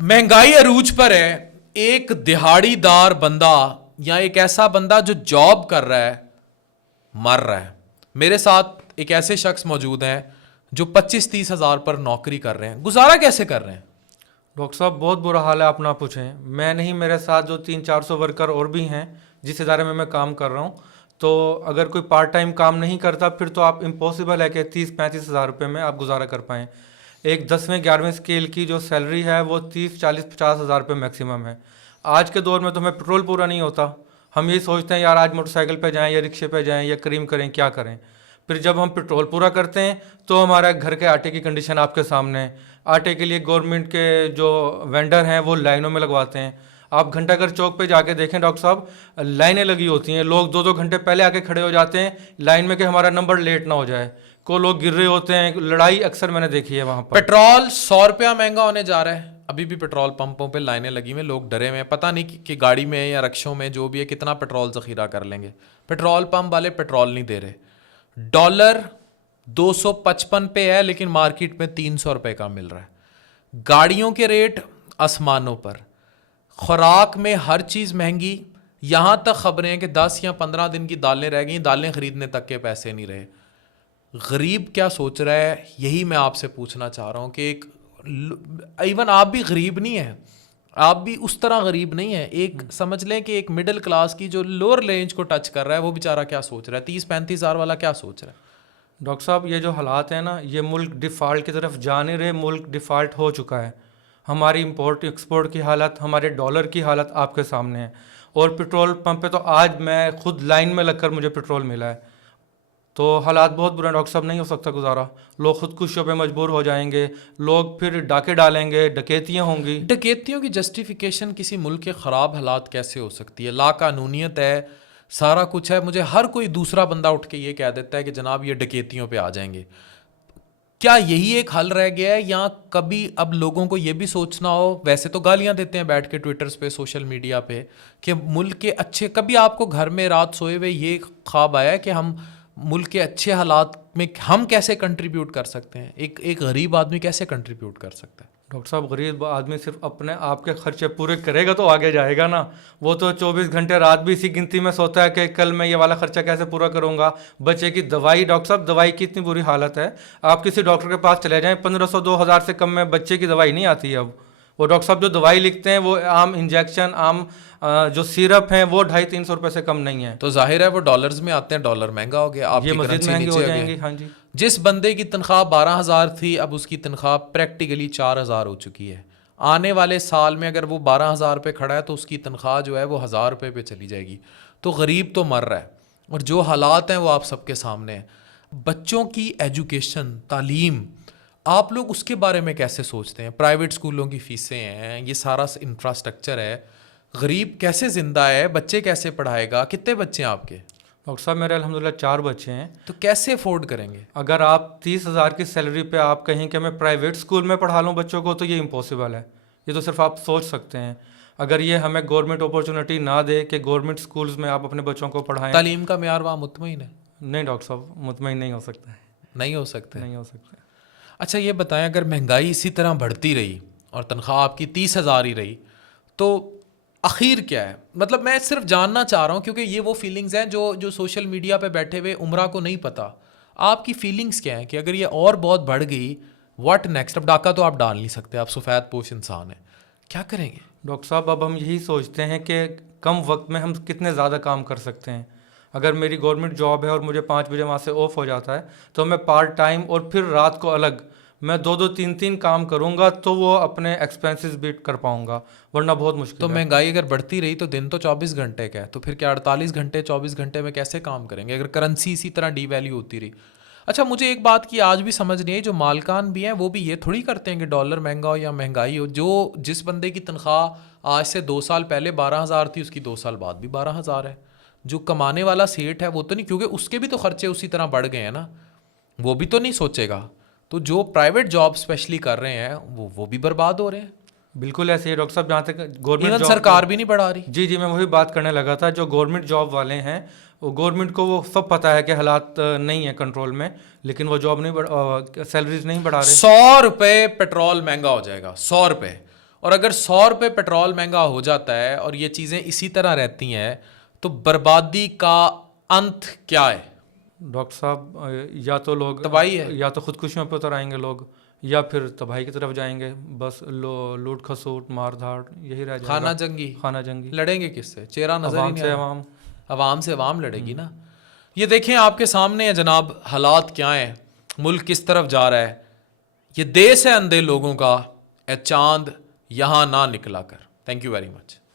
महंगाई अरूज पर है। एक दिहाड़ीदार बंदा या एक ऐसा बंदा जो जॉब कर रहा है मर रहा है। मेरे साथ एक ऐसे शख्स मौजूद हैं जो 25-30 हज़ार पर नौकरी कर रहे हैं। गुजारा कैसे कर रहे हैं? डॉक्टर साहब बहुत बुरा हाल है, आप ना पूछें। मैं नहीं, मेरे साथ जो 300-400 वर्कर और भी हैं जिस इदारे में मैं काम कर रहा हूँ। तो अगर कोई पार्ट टाइम काम नहीं करता फिर तो आप इम्पॉसिबल है कि 30-35 हज़ार रुपये में आप गुजारा कर पाएँ। एक 10वें-11वें स्केल की जो सैलरी है वो 30-40-50 हज़ार रुपये मैक्सिमम है। आज के दौर में तो हमें पेट्रोल पूरा नहीं होता। हम ये सोचते हैं यार आज मोटरसाइकिल पे जाएं या रिक्शे पे जाएं या क्रीम करें, क्या करें। फिर जब हम पेट्रोल पूरा करते हैं तो हमारा घर के आटे की कंडीशन आपके सामने है। आटे के लिए गवर्नमेंट के जो वेंडर हैं वो लाइनों में लगवाते हैं। आप घंटाघर चौक पे जाके देखें डॉक्टर साहब, लाइनें लगी होती हैं, लोग 2-2 घंटे पहले आके खड़े हो जाते हैं लाइन में कि हमारा नंबर लेट ना हो जाए। को लोग गिर रहे होते हैं, लड़ाई अक्सर मैंने देखी है वहाँ पर। पेट्रोल 100 रुपया महंगा होने जा रहा है। अभी भी पेट्रोल पंपों पे लाइनें लगी हुई हैं, लोग डरे हुए हैं। पता नहीं कि गाड़ी में या रक्षों में जो भी है कितना पेट्रोल जखीरा कर लेंगे। पेट्रोल पंप वाले पेट्रोल नहीं दे रहे। डॉलर 255 पे है लेकिन मार्केट में 300 रुपए का मिल रहा है। गाड़ियों के रेट आसमानों पर, खुराक में हर चीज़ महंगी। यहाँ तक खबरें हैं कि 10 या 15 दिन की दालें रह गई, दालें खरीदने तक के पैसे नहीं रहे। गरीब क्या सोच रहा है, यही मैं आपसे पूछना चाह रहा हूँ कि एक इवन आप भी गरीब नहीं है, आप भी उस तरह गरीब नहीं है। एक समझ लें कि एक मिडिल क्लास की जो लोअर रेंज को टच कर रहा है वो बेचारा क्या सोच रहा है, 30-35 हज़ार वाला क्या सोच रहा है। डॉक्टर साहब ये जो हालात हैं ना, ये मुल्क डिफ़ॉल्ट की तरफ जा नहीं रहे, मुल्क डिफ़ॉल्ट हो चुका है। हमारी इंपोर्ट एक्सपोर्ट की हालत, हमारे डॉलर की हालत आपके सामने है। और पेट्रोल पंप पे तो आज मैं खुद लाइन में लगकर मुझे पेट्रोल मिला है। तो हालात बहुत बुरे हैं डॉक्टर साहब, नहीं हो सकता गुजारा। लोग खुदकुशियों पे मजबूर हो जाएंगे, लोग फिर डाके डालेंगे, डकैतियाँ होंगी। डकैतियों की जस्टिफिकेशन किसी मुल्क के ख़राब हालात कैसे हो सकती है? लाकानूनियत है, सारा कुछ है। मुझे हर कोई दूसरा बंदा उठ के ये कह देता है कि जनाब ये डकैतियों पे आ जाएंगे। क्या यही एक हल रह गया है या कभी अब लोगों को ये भी सोचना हो? वैसे तो गालियां देते हैं बैठ के ट्विटर्स पे, सोशल मीडिया पे, कि मुल्क के अच्छे, कभी आपको घर में रात सोए हुए ये ख्वाब आया कि हम मुल्क के अच्छे हालात में हम कैसे कंट्रीब्यूट कर सकते हैं? एक गरीब आदमी कैसे कंट्रीब्यूट कर सकता है? डॉक्टर साहब गरीब आदमी सिर्फ अपने आप के खर्चे पूरे करेगा तो आगे जाएगा ना। वो तो 24 घंटे रात भी इसी गिनती में सोता है कि कल मैं ये वाला खर्चा कैसे पूरा करूंगा। बच्चे की दवाई, डॉक्टर साहब दवाई की इतनी बुरी हालत है, आप किसी डॉक्टर के पास चले जाएं 1500-2000 से कम में बच्चे की दवाई नहीं आती है अब। वो डॉक्टर साहब जो दवाई लिखते हैं वो आम इंजेक्शन, आम जो सिरप हैं वो 250-300 रुपये से कम नहीं है। तो जाहिर है वो डॉलर्स में आते हैं, डॉलर महंगा हो गया, ये आपकी मजीद करेंसी महंगी नीचे हो हो जाएंगी। गई। हाँ जी। जिस बंदे की तनख्वाह 12,000 थी अब उसकी तनख्वाह प्रैक्टिकली 4,000 हो चुकी है। आने वाले साल में अगर वो 12,000 पे खड़ा है तो उसकी तनख्वाह जो है वो 1,000 रुपये पे चली जाएगी। तो गरीब तो मर रहा है और जो हालात हैं वो आप सबके सामने हैं। बच्चों की एजुकेशन, तालीम, आप लोग उसके बारे में कैसे सोचते हैं? प्राइवेट स्कूलों की फ़ीसें हैं, ये सारा इंफ्रास्ट्रक्चर है, गरीब कैसे ज़िंदा है, बच्चे कैसे पढ़ाएगा? कितने बच्चे हैं आपके? डॉक्टर साहब मेरे अल्हम्दुलिल्लाह 4 बच्चे हैं। तो कैसे अफोर्ड करेंगे? अगर आप 30,000 की सैलरी पे आप कहें कि मैं प्राइवेट स्कूल में पढ़ा लूँ बच्चों को, तो ये इम्पॉसिबल है। ये तो सिर्फ आप सोच सकते हैं। अगर ये हमें गवर्नमेंट अपॉर्चुनिटी ना दे कि गवर्नमेंट स्कूल्स में आप अपने बच्चों को पढ़ाएं। तालीम का मेयार वहाँ मुतमईन है? नहीं डॉक्टर साहब, मुतमईन नहीं हो सकता है। नहीं हो सकते? नहीं हो सकता। अच्छा ये बताएं, अगर महंगाई इसी तरह बढ़ती रही और तनख्वाह आपकी 30,000 ही रही तो आखिर क्या है? मतलब मैं सिर्फ जानना चाह रहा हूँ क्योंकि ये वो फीलिंग्स हैं जो सोशल मीडिया पे बैठे हुए उम्रा को नहीं पता। आपकी फीलिंग्स क्या हैं कि अगर ये और बहुत बढ़ गई, व्हाट नेक्स्ट? अब डाका तो आप डाल नहीं सकते, आप सफ़ेद पोश इंसान हैं, क्या करेंगे? डॉक्टर साहब अब हम यही सोचते हैं कि कम वक्त में हम कितने ज़्यादा काम कर सकते हैं। अगर मेरी गवर्नमेंट जॉब है और मुझे 5 बजे वहाँ से ऑफ हो जाता है तो मैं पार्ट टाइम और फिर रात को अलग मैं 2-2 3-3 काम करूँगा तो वो अपने एक्सपेंसेस बीट कर पाऊँगा, वरना बहुत मुश्किल तो है। महंगाई अगर बढ़ती रही तो दिन तो 24 घंटे का है, तो फिर क्या 48 घंटे 24 घंटे में कैसे काम करेंगे अगर करेंसी इसी तरह डीवैल्यू होती रही? अच्छा मुझे एक बात की आज भी समझ नहीं है, जो मालकान भी हैं वो भी ये थोड़ी करते हैं कि डॉलर महंगा हो या महंगाई हो। जो जिस बंदे की तनख्वाह आज से 2 साल पहले 12,000 थी उसकी 2 साल बाद भी 12,000 है। जो कमाने वाला सेठ है वो तो नहीं, क्योंकि उसके भी तो खर्चे उसी तरह बढ़ गए हैं ना, वो भी तो नहीं सोचेगा। तो जो प्राइवेट जॉब स्पेशली कर रहे हैं वो भी बर्बाद हो रहे हैं। बिल्कुल ऐसे ही डॉक्टर साहब, जहाँ तक गवर्नमेंट इवन जॉब, सरकार भी नहीं बढ़ा रही। जी मैं वही बात करने लगा था। जो गवर्नमेंट जॉब वाले हैं वो गवर्नमेंट को वो सब पता है कि हालात नहीं है कंट्रोल में, लेकिन वो जॉब नहीं सैलरीज नहीं बढ़ा रहे। 100 रुपये पेट्रोल महंगा हो जाएगा, 100 रुपये, और अगर 100 रुपये पेट्रोल महंगा हो जाता है और ये चीज़ें इसी तरह रहती हैं तो बर्बादी का अंत क्या है? डॉक्टर साहब, या तो लोग तबाही है। या तो खुदकुशियों पे उतर आएंगे लोग, या फिर तबाही की तरफ जाएंगे। बस लूट खसूट मार धाड़ यही रह जाएगा। खाना जंगी। खाना जंगी। लड़ेंगे किससे? चेहरा नजर ही अवाम नहीं से आ रहा। अवाम। अवाम से अवाम लड़ेगी ना। ये देखें आपके सामने है जनाब, हालात क्या हैं, मुल्क किस तरफ जा रहा है। ये देश है अंधे लोगों का, ए चांद यहाँ ना निकला कर। Thank you very much.